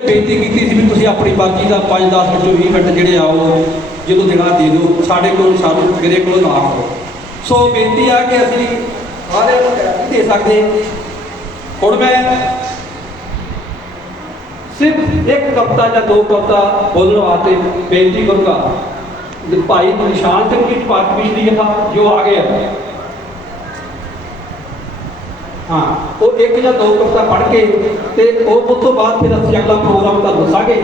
ਬੇਨਤੀ ਕੀਤੀ ਸੀ ਵੀ ਤੁਸੀਂ ਆਪਣੀ ਬਾਕੀ ਦਾ 5-10 ਮਿੰਟ 20 ਮਿੰਟ ਜਿਹੜੇ ਆ ਉਹ ਜਦੋਂ ਦੇਣਾ ਦੇ ਦਿਓ, ਸਾਡੇ ਕੋਲ ਸਾਨੂੰ ਮੇਰੇ ਕੋਲ ਨਾ ਆਓ। ਸੋ ਬੇਨਤੀ ਆ ਕਿ ਅਸੀਂ ਸਾਰਿਆਂ ਨੂੰ ਟਾਈਮ ਨਹੀਂ ਦੇ ਸਕਦੇ। ਹੁਣ ਮੈਂ ਸਿਰਫ ਇੱਕ ਕਵਿਤਾ ਜਾਂ ਦੋ ਕਵਿਤਾ ਬੋਲਣ ਵਾਸਤੇ ਬੇਨਤੀ ਕਰੂੰਗਾ। ਭਾਈ ਨਿਸ਼ਾਨ ਸਿੰਘ ਜੀ ਪਾਰਟਮਿਸ਼ ਦੀ ਲਿਖਾ ਜੋ ਆ ਗਏ ਹਾਂ, ਉਹ ਇੱਕ ਜਾਂ ਦੋ ਕਵਿਤਾ ਪੜ੍ਹ ਕੇ ਤੇ ਉਹ ਉਸ ਤੋਂ ਬਾਅਦ ਫਿਰ ਅਸੀਂ ਅਗਲਾ ਪ੍ਰੋਗਰਾਮ ਤੁਹਾਨੂੰ ਦੱਸਾਂਗੇ।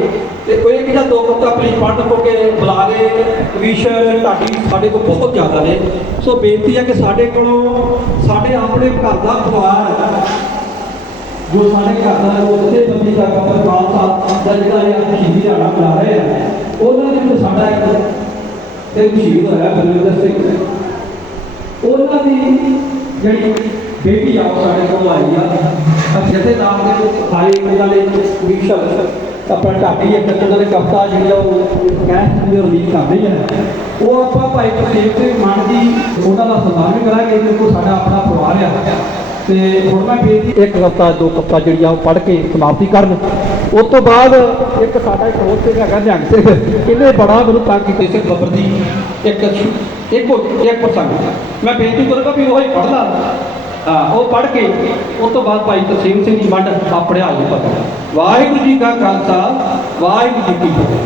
ਤੇ ਉਹ ਇੱਕ ਜਾਂ ਦੋ ਕਵਿਤਾ ਪਲੀਜ਼ ਪੜ੍ਹ ਕੇ ਬੁਲਾਰੇ ਕਵੀਸ਼ਰ ਢਾਡੀ ਸਾਡੇ ਕੋਲ ਬਹੁਤ ਜ਼ਿਆਦਾ ਨੇ। ਸੋ ਬੇਨਤੀ ਹੈ ਕਿ ਸਾਡੇ ਕੋਲੋਂ ਸਾਡੇ ਆਪਣੇ ਘਰ ਦਾ ਪਰਿਵਾਰ ਜੋ ਸਾਡੇ ਘਰ ਦਾ ਉਹ ਉਹਦੇ ਬੰਦੀ ਦਾ ਕਬਰ ਖਾਲਸਾ ਦਾ ਜਿਹੜਾ ਇਹ ਸ਼ਹੀਦੀ ਦਿਹਾੜਾ ਮਨਾ ਰਹੇ ਆ, ਉਹਨਾਂ ਦੇ ਵਿੱਚ ਸਾਡਾ ਇੱਕ ਤੇ ਸ਼ਹੀਦ ਹੋਇਆ, ਬਲਵਿੰਦਰ ਸਿੰਘ। ਉਹਨਾਂ ਦੀ ਜਿਹੜੀ ਬੇਟੀ ਆ ਉਹ ਸਾਡੇ ਕੋਲ ਆਈ ਆ। ਜਥੇਦਾਰ ਦੇ ਵਿੱਚ ਆਏ, ਉਹਨਾਂ ਨੇ ਵਿਸ਼ਵ ਆਪਣਾ ਢਾਡੀ ਇੱਕ ਉਹਨਾਂ ਨੇ ਕਵਿਤਾ ਜਿਹੜੀ ਆ ਉਹ ਕਹਿ ਦੇ ਰਿਲੀਜ਼ ਕਰਦੇ ਆ। ਉਹ ਆਪਾਂ ਭਾਈ ਪ੍ਰਤੇਕ ਸਿੰਘ ਮਾਨ ਜੀ ਉਹਨਾਂ ਦਾ ਸਨਮਾਨ ਵੀ ਕਰਾਂਗੇ ਕਿਉਂਕਿ ਸਾਡਾ ਆਪਣਾ ਪਰਿਵਾਰ ਆ। ਤੇ ਹੁਣ ਮੈਂ ਬੇਨਤੀ ਇੱਕ ਕਵਿਤਾ, ਦੋ ਕਵਿਤਾ ਜਿਹੜੀ ਆ ਉਹ ਪੜ੍ਹ ਕੇ ਸਮਾਪਤੀ ਕਰਨ। ਉਸ ਤੋਂ ਬਾਅਦ ਇੱਕ ਸਾਡਾ ਇੱਕ ਹੋਰ ਸਿੰਘ ਹੈਗਾ ਨਿਹੰਗ ਸਿੰਘ ਇਹਨੇ ਬੜਾ ਮੈਨੂੰ ਤੰਗ ਕੀਤਾ ਸੀ ਖਬਰ ਦੀ। ਇੱਕ ਇੱਕ ਇੱਕ ਪ੍ਰਸੰਗ। ਮੈਂ ਬੇਨਤੀ ਕਰੂੰਗਾ ਵੀ ਉਹ ਹੀ ਪੜ੍ਹਦਾ ਹਾਂ, ਉਹ ਪੜ੍ਹ ਕੇ ਉਸ ਤੋਂ ਬਾਅਦ ਭਾਈ ਤਸੀਮ ਸਿੰਘ ਜੀ ਵੰਡ ਆਪਣੇ ਹਾਲ ਨੂੰ ਪਤਾ। ਵਾਹਿਗੁਰੂ ਜੀ ਕਾ ਖਾਲਸਾ, ਵਾਹਿਗੁਰੂ ਜੀ ਕੀ ਫਤਿਹ।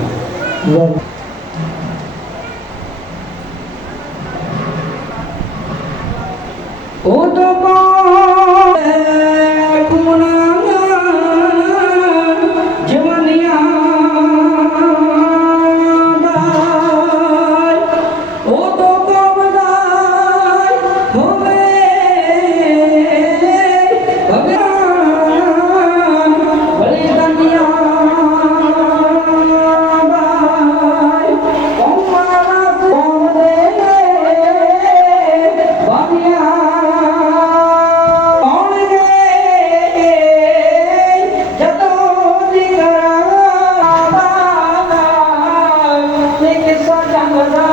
ਉਦੋਂ ਕੋ pessoa que agora